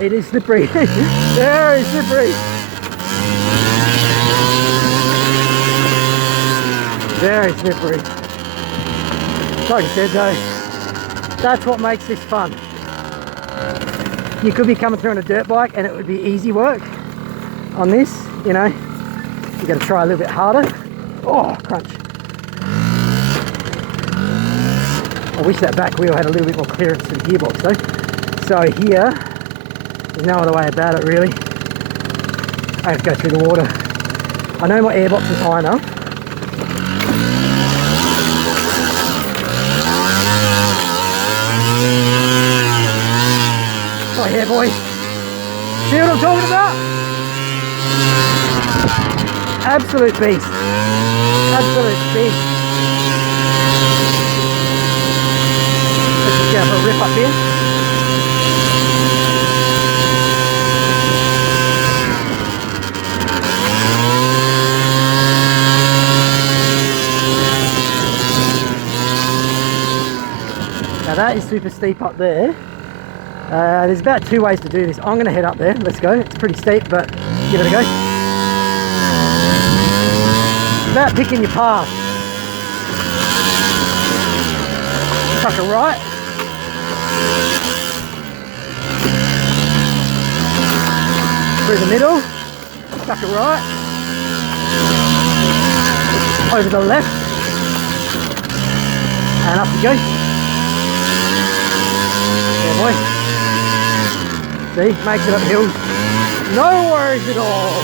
It is slippery. Very slippery. Very slippery. Like I said though, that's what makes this fun. You could be coming through on a dirt bike and it would be easy work. On this, you know, you got to try a little bit harder. Oh, crunch. I wish that back wheel had a little bit more clearance to the gearbox though. So here, there's no other way about it really. I have to go through the water. I know my airbox is high enough. Oh yeah, boy. See what I'm talking about? Absolute beast. Absolute beast. Let's just go for a rip up here. Now that is super steep up there. There's about 2 ways to do this. I'm going to head up there. Let's go. It's pretty steep, but give it a go. It's about picking your path. Tuck a right. Through the middle. Tuck a right. Over the left. And up you go. Yeah, boy. See, makes it up hills. No worries at all.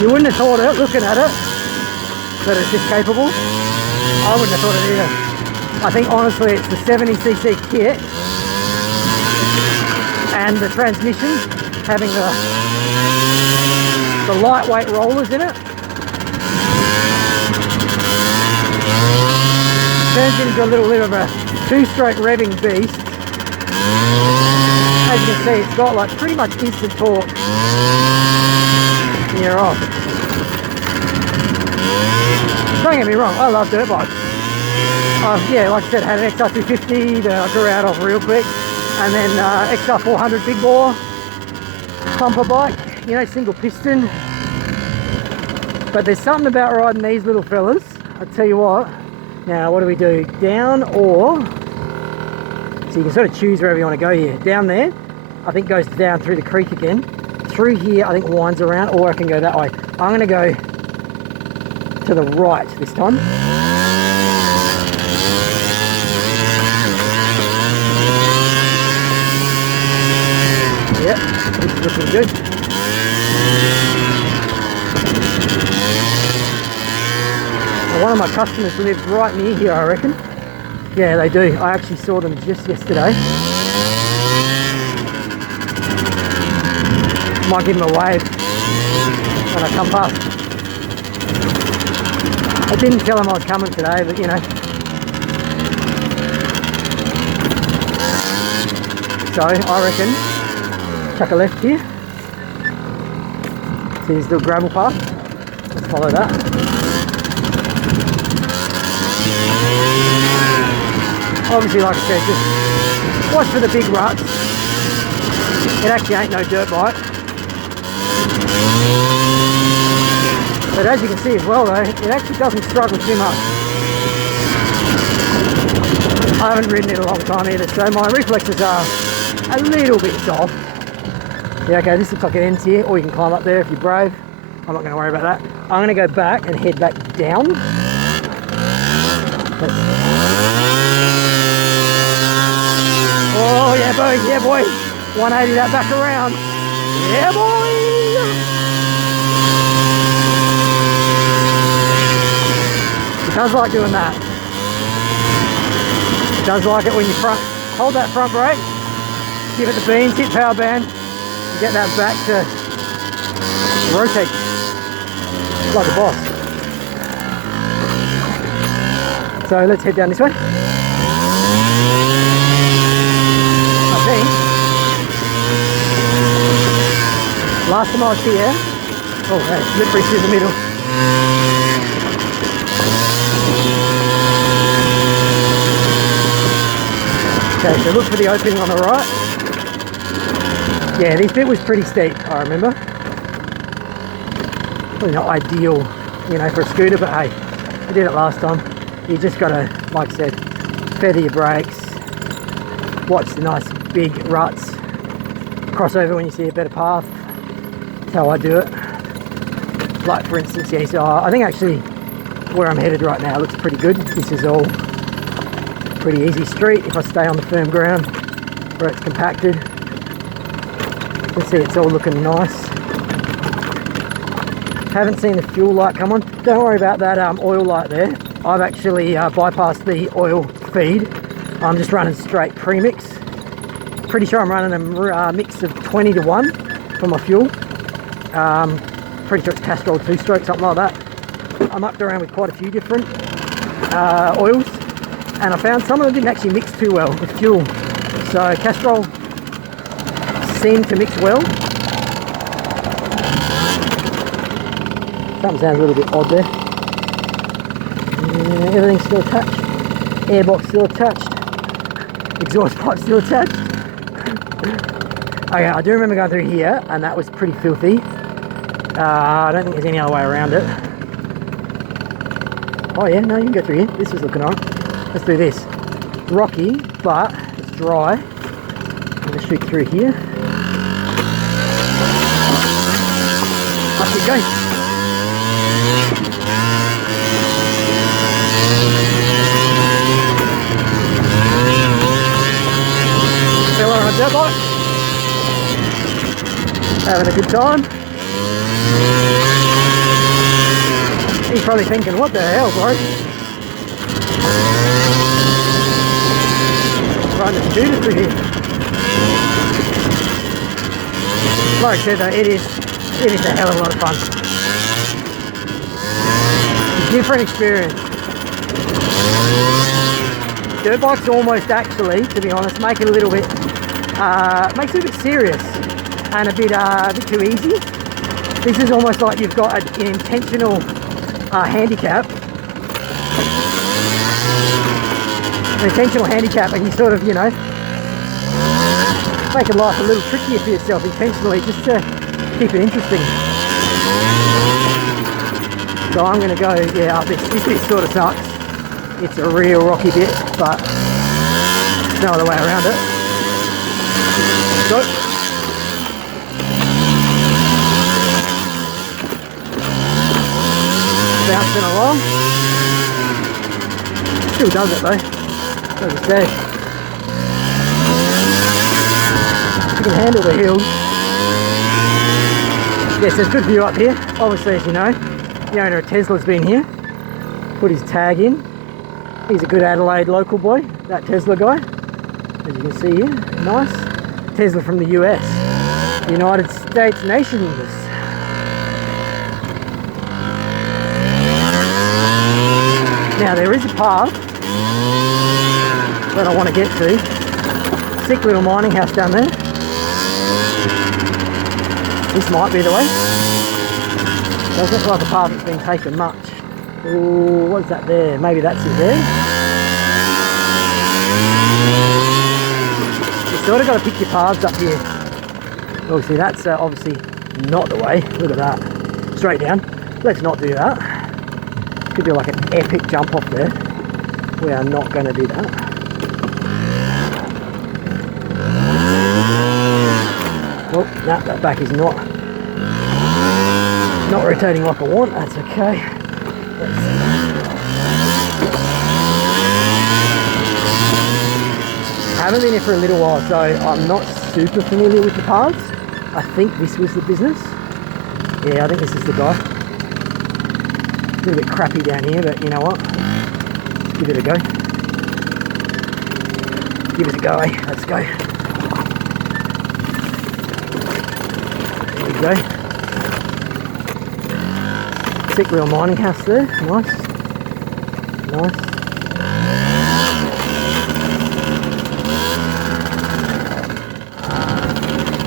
You wouldn't have thought it, looking at it, that it's this capable. I wouldn't have thought it either. I think honestly it's the 70cc kit and the transmission having the lightweight rollers in it. Turns into a little bit of a 2-stroke revving beast. As you can see, it's got like pretty much instant torque. And you're off. Don't get me wrong, I love dirt bikes. Yeah, like I said, had an XR250 that I grew out of real quick, and then XR400 big bore pumper bike, you know, single piston. But there's something about riding these little fellas. I tell you what. Now, what do we do? Down or... So you can sort of choose wherever you want to go here. Down there, I think goes down through the creek again. Through here, I think winds around, or I can go that way. I'm going to go to the right this time. Yep, this is looking good. One of my customers lives right near here, I reckon. Yeah, they do. I actually saw them just yesterday. Might give them a wave when I come past. I didn't tell them I was coming today, but you know. So I reckon, chuck a left here. See this little gravel path? Let's follow that. Obviously, like I said, just watch for the big ruts. It actually ain't no dirt bike. But as you can see as well though, it actually doesn't struggle too much. I haven't ridden it in a long time either, so my reflexes are a little bit soft. Yeah, okay, this looks like it ends here, or you can climb up there if you're brave. I'm not going to worry about that. I'm going to go back and head back down. Oh yeah boy, yeah boy. 180 that back around. Yeah boy. It does like doing that. It does like it when you hold that front brake, give it the beans, hit power band, and get that back to rotate like a boss. So let's head down this way. I think last time I was here, oh that's slippery through the middle. Okay, so look for the opening on the right. Yeah, this bit was pretty steep, I remember. Probably not ideal, you know, for a scooter, but hey, I did it last time. You just gotta, like I said, feather your brakes, watch the nice big ruts, cross over when you see a better path. That's how I do it. Like for instance, yeah, so I think actually where I'm headed right now looks pretty good. This is all pretty easy street if I stay on the firm ground where it's compacted. You can see it's all looking nice. Haven't seen the fuel light come on. Don't worry about that oil light there. I've actually bypassed the oil feed. I'm just running straight premix. Pretty sure I'm running a mix of 20 to 1 for my fuel. Pretty sure it's Castrol 2-stroke, something like that. I mucked around with quite a few different oils, and I found some of them didn't actually mix too well with fuel. So Castrol seemed to mix well. Something sounds a little bit odd there. Yeah, everything's still attached. Airbox still attached. Exhaust pipe still attached. Okay, I do remember going through here, and that was pretty filthy. I don't think there's any other way around it. Oh yeah, no, you can go through here. This is looking alright. Let's do this. Rocky, but it's dry. I'm going to shoot through here. Up you go. Fella on a dirt bike. Having a good time. He's probably thinking, what the hell, bro? Trying to shoot it through here. Like I said though, it is a hell of a lot of fun. Different experience. Dirt bikes almost actually, to be honest, make it a little bit, makes it a bit serious and a bit too easy. This is almost like you've got an intentional handicap. An intentional handicap, and you sort of, you know, making life a little trickier for yourself intentionally just to keep it interesting. So I'm going to go, yeah, up this bit sort of sucks. It's a real rocky bit, but there's no other way around it. Go. Bouncing along. Still does it though. As I said, you can handle the hills. Yes, there's a good view up here. Obviously, as you know, the owner of Tesla's been here. Put his tag in. He's a good Adelaide local boy, that Tesla guy. As you can see here, nice. Tesla from the US, United States nations. Now there is a path that I want to get to. Sick little mining house down there. This might be the way. Doesn't look like a path that's been taken much. Oh, what's that there? Maybe that's it there. You sort of got to pick your paths up here. Oh, see, that's obviously not the way. Look at that. Straight down. Let's not do that. Could be like an epic jump off there. We are not going to do that. Well, no, that back is not rotating like I want. That's okay. I haven't been here for a little while, so I'm not super familiar with the paths. I think this was the business. Yeah, I think this is the guy. A little bit crappy down here, but you know what? Let's give it a go. Give it a go, eh? Let's go. There we go. Sick little mining house there. Nice. Nice.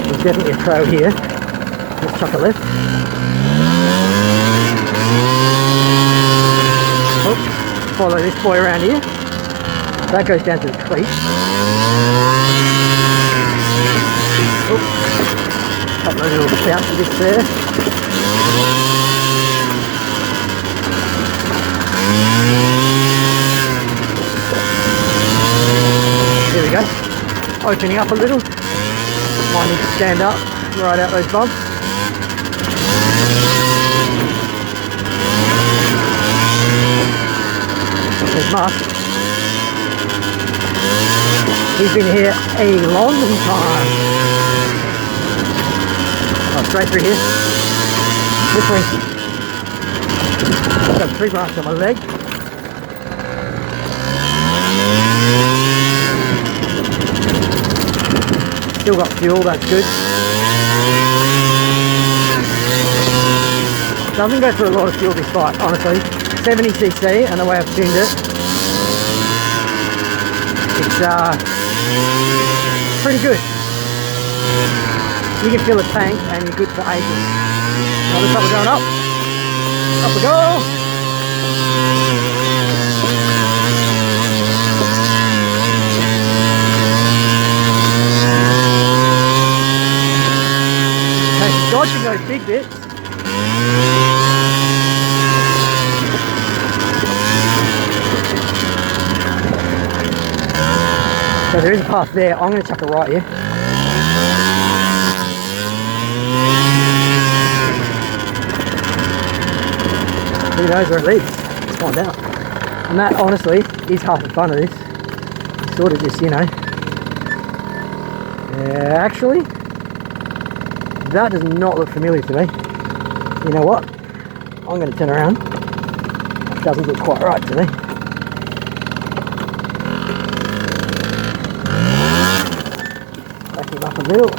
There's definitely a trail here. Let's chuck a left. Oh, follow this boy around here. That goes down to the creek. Oops. Couple of little bouncy bits there. There we go. Opening up a little. Might need to stand up, ride out those bumps. There's Mark. He's been here a long time. Oh, straight through here. This way. Got a tree branch on my leg. Still got fuel, that's good. Doesn't go through a lot of fuel this bike, honestly. 70cc, and the way I've tuned it, it's pretty good. You can fill a tank and you're good for ages. Now looks like we're going up. Up we go! Dodging those big bits. So there is a path there. I'm going to chuck a right here. Who knows where it leads? Let's find out. And that honestly is half the fun of this. It's sort of just, you know. Actually, that does not look familiar to me. You know what? I'm going to turn around. It doesn't look quite right to me. Back him up a little.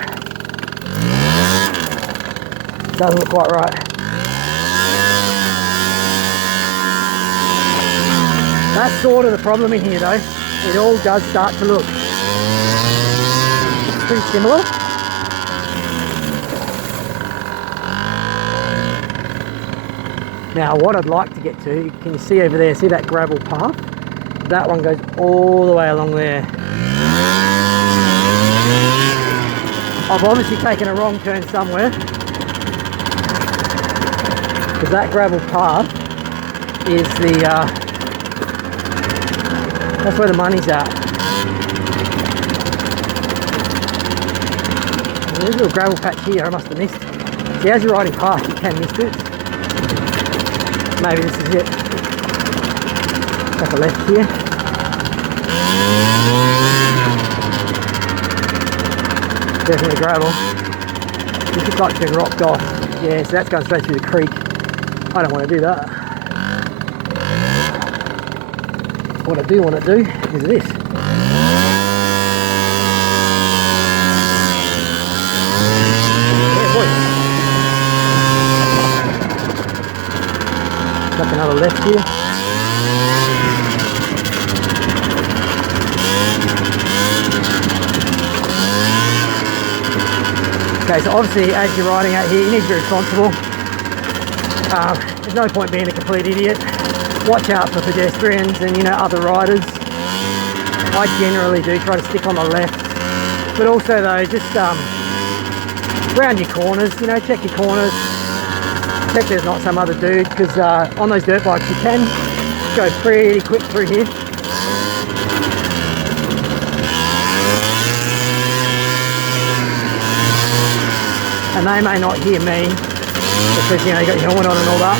Doesn't look quite right. That's sort of the problem in here though. It all does start to look pretty similar. Now what I'd like to get to, can you see over there, see that gravel path? That one goes all the way along there. I've obviously taken a wrong turn somewhere, because that gravel path is the, that's where the money's at. There's a little gravel patch here I must have missed. See, as you're riding past you can miss it. Maybe this is it. Take a left here. Definitely gravel. This looks like it's been rocked off. Yeah, so that's going straight through the creek. I don't want to do that. What I do want to do is this. Yeah, boy. Chuck another left here. Okay, so obviously as you're riding out here, you need to be responsible. There's no point being a complete idiot. Watch out for pedestrians and, you know, other riders. I generally do try to stick on the left, but also though, just round your corners, you know, check your corners. Check there's not some other dude, because on those dirt bikes you can go pretty quick through here. And they may not hear me, because, you know, you got your helmet on and all that.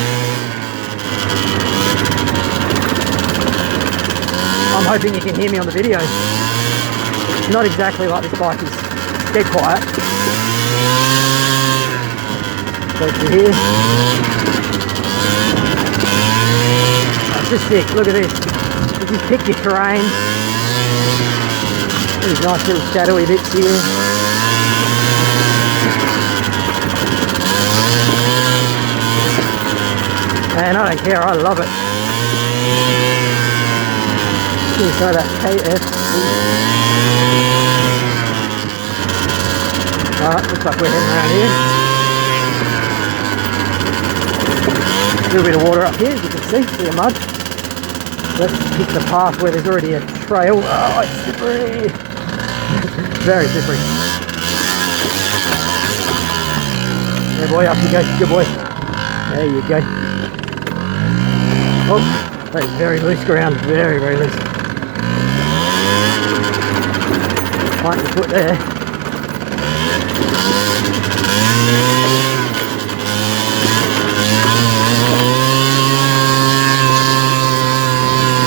I'm hoping you can hear me on the video. It's not exactly like this bike is dead quiet. Go through here. It's just sick, look at this. You just pick your terrain. These nice little shadowy bits here. And I don't care, I love it. Here's some of that KF. Alright, looks like we're heading around here. A little bit of water up here, as you can see the mud. Let's pick the path where there's already a trail. Oh, it's slippery. Very slippery. Yeah, boy, up you go. Good boy. There you go. Oh, that is very loose ground. Very, very loose. Plant your foot there.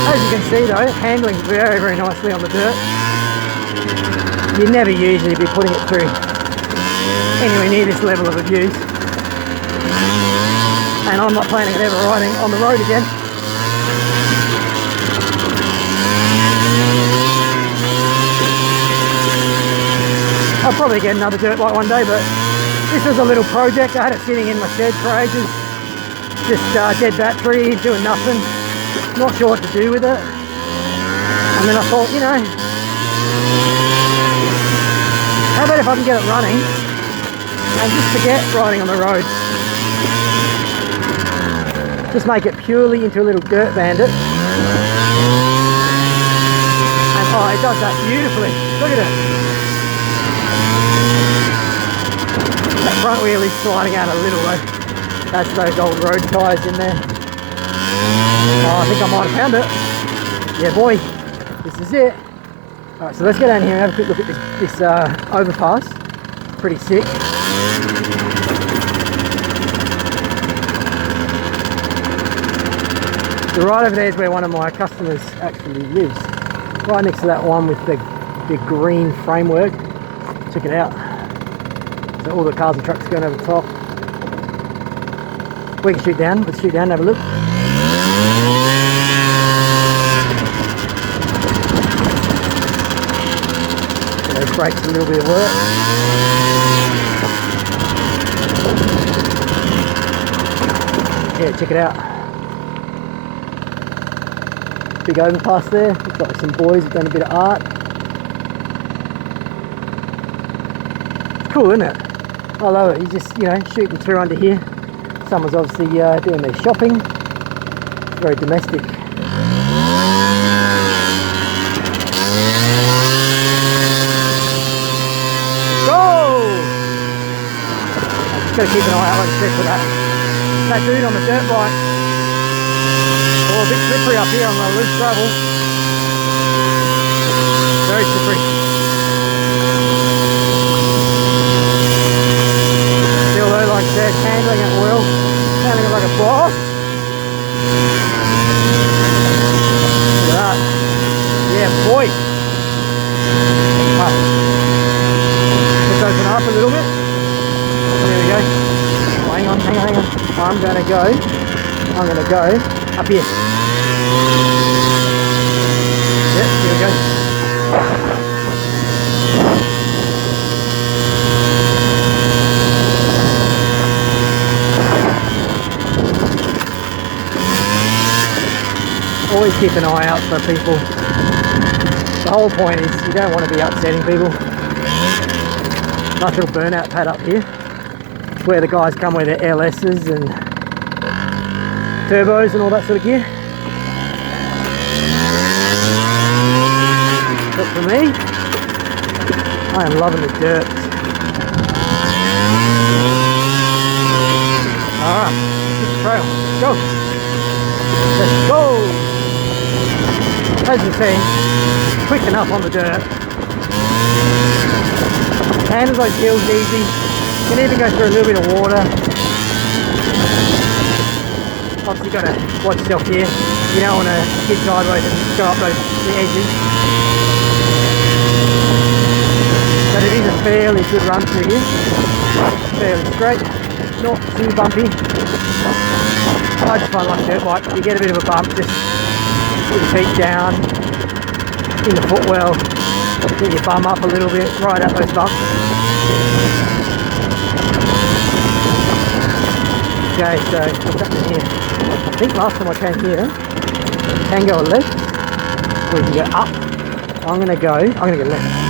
As you can see though, handling very, very nicely on the dirt. You'd never usually be putting it through anywhere near this level of abuse. And I'm not planning on ever riding on the road again. I'll probably get another dirt bike one day, but this was a little project. I had it sitting in my shed for ages. Just dead battery, doing nothing. Not sure what to do with it. And then I thought, you know, how about if I can get it running and just forget riding on the road. Just make it purely into a little dirt bandit. And oh, it does that beautifully. Look at it. That front wheel is sliding out a little though. That's those old road tyres in there. Oh, I think I might have found it. Yeah, boy, this is it. Alright, so let's go down here and have a quick look at this overpass. Pretty sick. So right over there is where one of my customers actually lives. Right next to that one with the green framework. Check it out. So all the cars and trucks going over the top. We can shoot down. Let's shoot down and have a look. So those brakes a little bit of work. Yeah, check it out. Big overpass there. Looks like some boys have done a bit of art. It's cool, isn't it? I love it. You just, you know, shooting through under here. Someone's obviously doing their shopping. It's very domestic. Go! Just gotta keep an eye out, like I said, for that dude on the dirt bike. Oh, a bit slippery up here on the loose gravel. Very slippery. Still though, like I said, handling it well. Handling it like a boss. Look at that. Yeah, boy. Right. Let's open up a little bit. There we go. Oh, hang on. I'm gonna go up here. Yep, here we go. Always keep an eye out for people. The whole point is you don't want to be upsetting people. Nice little burnout pad up here. It's where the guys come with their LS's and turbos and all that sort of gear. But for me, I am loving the dirt. Alright, this trail. Go! Let's go! As you see, quick enough on the dirt. Handles those hills easy. You can even go through a little bit of water. Obviously got to watch yourself here. You don't want to skid sideways and go up the edges. But it is a fairly good run through here. Fairly straight, not too bumpy. I just find like a dirt bike, you get a bit of a bump, just put your feet down in the footwell, get your bum up a little bit, right up those bumps. Okay, so what's happening here? I think last time I came here, you can go left, or you can go up. I'm gonna go left.